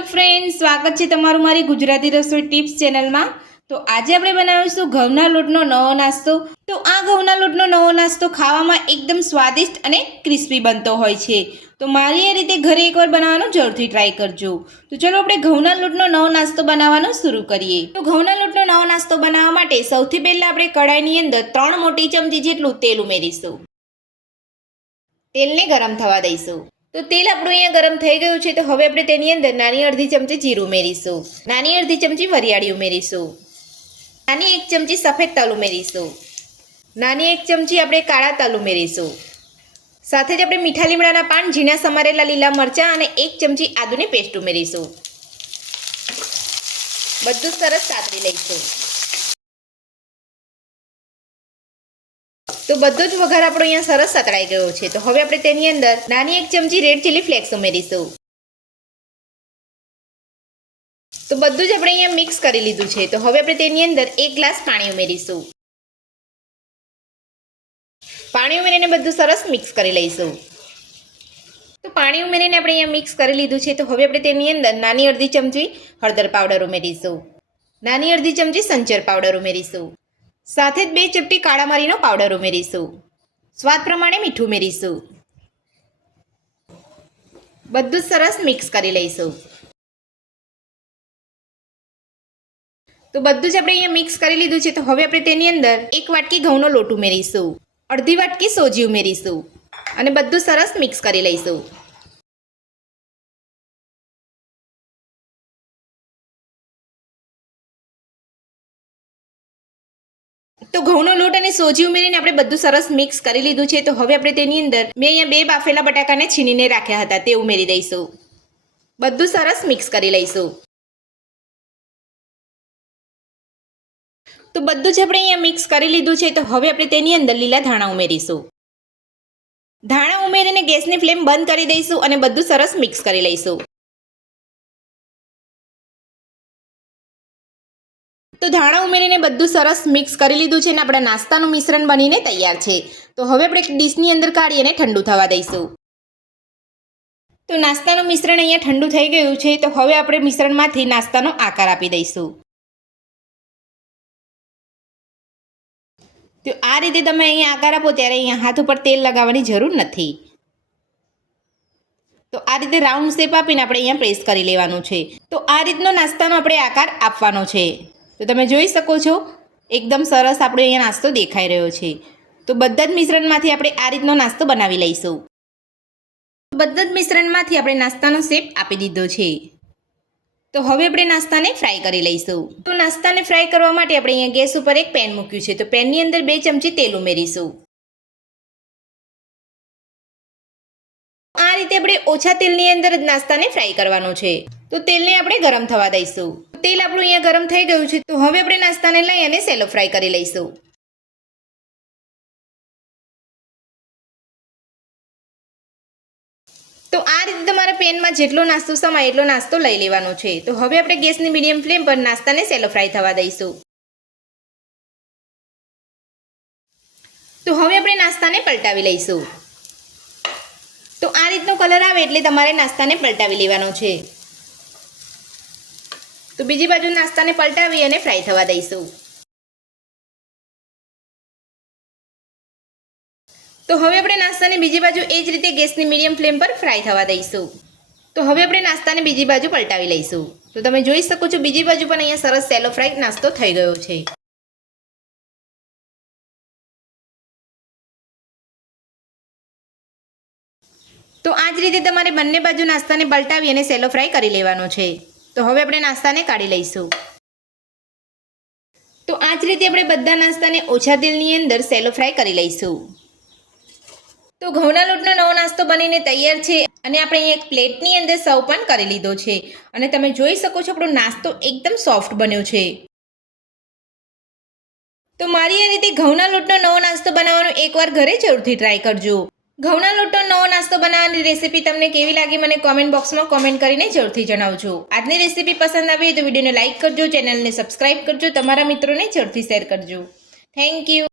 Hello friends, સ્વાગત છે તમારું મારી ગુજરાતી રસોઈ ટિપ્સ ચેનલમાં। તો આજે આપણે બનાવીશું ઘઉંના લોટનો નવો નાસ્તો। તો આ ઘઉંના લોટનો નવો નાસ્તો ખાવામાં એકદમ સ્વાદિષ્ટ અને ક્રિસ્પી બનતો હોય છે। તો મારી એ રીતે ઘરે એકવાર બનાવવાનું જરૂરથી ટ્રાય કરજો। તો ચલો આપણે ઘઉંના લોટનો નવો નાસ્તો બનાવવાનું શરૂ કરીએ। તો ઘઉંના લોટનો નવો નાસ્તો બનાવવા માટે સૌથી પહેલાં આપણે કડાઈની અંદર 3 મોટી ચમચી જેટલું તેલ ઉમેરીશું। તેલને ગરમ થવા દઈશું। તો તેલ આપણું અહીંયા ગરમ થઈ ગયું છે। તો હવે આપણે તેની અંદર નાની અડધી ચમચી જીરું ઉમેરીશું, નાની અડધી ચમચી વરિયાળી ઉમેરીશું, નાની 1 ચમચી સફેદ તલ ઉમેરીશું, નાની 1 ચમચી આપણે કાળા તલ ઉમેરીશું। સાથે જ આપણે મીઠા લીમડાના પાન, ઝીણા સમારેલા લીલા મરચાં અને 1 ચમચી આદુની પેસ્ટ ઉમેરીશું। બધું સરસ સાતરી લઈશું। તો બધો જ વઘાર આપણો અહીંયા સરસ સતળાઈ ગયો છે। તો હવે આપણે તેની અંદર નાની 1 ચમચી રેડ ચીલી ફ્લેક્સ ઉમેરીશું। તો બધું જ આપણે અહીંયા મિક્સ કરી લીધું છે। તો હવે આપણે તેની અંદર 1 ગ્લાસ પાણી ઉમેરીશું। પાણી ઉમેરીને બધું સરસ મિક્સ કરી લઈશું। તો પાણી ઉમેરીને આપણે અહીંયા મિક્સ કરી લીધું છે। તો હવે આપણે તેની અંદર નાની અડધી ચમચી હળદર પાવડર ઉમેરીશું, નાની અડધી ચમચી સંચર પાવડર ઉમેરીશું, સાથે જ 2 ચપટી કાળા મરીનો પાવડર ઉમેરીશું, સ્વાદ પ્રમાણે મીઠું ઉમેરીશું। બધું સરસ મિક્સ કરી લઈશું। તો બધું જ આપણે અહીંયા મિક્સ કરી લીધું છે। તો હવે આપણે તેની અંદર 1 વાટકી ઘઉંનો લોટ ઉમેરીશું, અડધી વાટકી સોજી ઉમેરીશું અને બધું સરસ મિક્સ કરી લઈશું। તો ઘઉંનો લોટ અને સોજી ઉમેરીને આપણે બધું સરસ મિક્સ કરી લીધું છે। તો હવે આપણે તેની અંદર મેં અહીંયા 2 બાફેલા બટાકાને છીણીને રાખ્યા હતા તે ઉમેરી દઈશું। બધું સરસ મિક્સ કરી લઈશું। તો બધું જ આપણે અહીંયા મિક્સ કરી લીધું છે। તો હવે આપણે તેની અંદર લીલા ધાણા ઉમેરીશું। ધાણા ઉમેરીને ગેસની ફ્લેમ બંધ કરી દઈશું અને બધું સરસ મિક્સ કરી લઈશું। તો ધાણા ઉમેરીને બધું સરસ મિક્સ કરી લીધું છે અને આપણા નાસ્તાનું મિશ્રણ બનીને તૈયાર છે। તો હવે આપણે એક ડીશની અંદર કાઢી અને ઠંડુ થવા દઈશું। તો નાસ્તાનું મિશ્રણ અહીંયા ઠંડુ થઈ ગયું છે। તો હવે આપણે મિશ્રણમાંથી નાસ્તાનો આકાર આપી દઈશું। તો આ રીતે તમે અહીંયા આકાર આપો ત્યારે અહીંયા હાથ ઉપર તેલ લગાવવાની જરૂર નથી। તો આ રીતે રાઉન્ડ શેપ આપીને આપણે અહીંયા પ્રેસ કરી લેવાનું છે। તો આ રીતનો નાસ્તાનો આપણે આકાર આપવાનો છે। તો તમે જોઈ શકો છો એકદમ સરસ આપણો અહીંયા નાસ્તો દેખાઈ રહ્યો છે। તો બધા જ મિશ્રણમાંથી આપણે આ રીતનો નાસ્તો બનાવી લઈશું। બધા જ મિશ્રણમાંથી આપણે નાસ્તાનો શેપ આપી દીધો છે। તો હવે આપણે નાસ્તાને ફ્રાય કરી લઈશું। તો નાસ્તાને ફ્રાય કરવા માટે આપણે અહીંયા ગેસ ઉપર એક પેન મૂક્યું છે। તો પેનની અંદર 2 ચમચી તેલ ઉમેરીશું। આ રીતે આપણે ઓછા તેલની અંદર જ નાસ્તાને ફ્રાય કરવાનો છે। તો તેલને આપણે ગરમ થવા દઈશું। તેલ આપણું અહીંયા ગરમ થઈ ગયું છે। તો હવે આપણે નાસ્તાને લઈ અને સેલો ફ્રાય કરી લઈશું। તો આ રીતે તમારા પેનમાં જેટલો નાસ્તો સમાય એટલો નાસ્તો લઈ લેવાનો છે। તો હવે આપણે ગેસની મીડિયમ ફ્લેમ પર નાસ્તાને સેલો ફ્રાય થવા દઈશું। તો હવે આપણે નાસ્તાને પલટાવી લઈશું। તો આ રીતનો કલર આવે એટલે તમારે નાસ્તાને પલટાવી લેવાનો છે। તો બીજી બાજુ નાસ્તાને પલટાવી અને ફ્રાય થવા દઈશું। તો હવે આપણે નાસ્તાને બીજી બાજુ એ જ રીતે ગેસની મીડિયમ ફ્લેમ પર ફ્રાય થવા દઈશું। તો હવે આપણે નાસ્તાને બીજી બાજુ પલટાવી લઈશું। તો તમે જોઈ શકો છો બીજી બાજુ પણ અહીંયા સરસ સેલો ફ્રાય નાસ્તો થઈ ગયો છે। તો આ જ રીતે તમારે બંને બાજુ નાસ્તાને પલટાવી અને સેલો ફ્રાય કરી લેવાનો છે। તો હવે આપણે નાસ્તાને કાઢી લઈશું। તો આ જ રીતે આપણે બધા નાસ્તાને ઓછા તેલની અંદર સેલો ફ્રાય કરી લઈશું। તો ઘઉંના લોટનો નવો નાસ્તો બનીને તૈયાર છે અને આપણે અહીં એક પ્લેટની અંદર સર્વ પણ કરી લીધો છે। અને તમે જોઈ શકો છો આપણો નાસ્તો એકદમ સોફ્ટ બન્યો છે। તો મારી આ રીતે ઘઉંના લોટનો નવો નાસ્તો બનાવવાનો એકવાર ઘરે જરૂરથી ટ્રાય કરજો। ઘઉંના લોટનો નવો નાસ્તો બનાવવાની રેસીપી તમને કેવી લાગી મને કોમેન્ટ બોક્સમાં કોમેન્ટ કરીને જરૂરથી જણાવજો। આજની રેસીપી પસંદ આવી તો વિડીયોને લાઇક કરજો, ચેનલને સબસ્ક્રાઇબ કરજો, તમારા મિત્રોને જરૂરથી શેર કરજો। Thank you.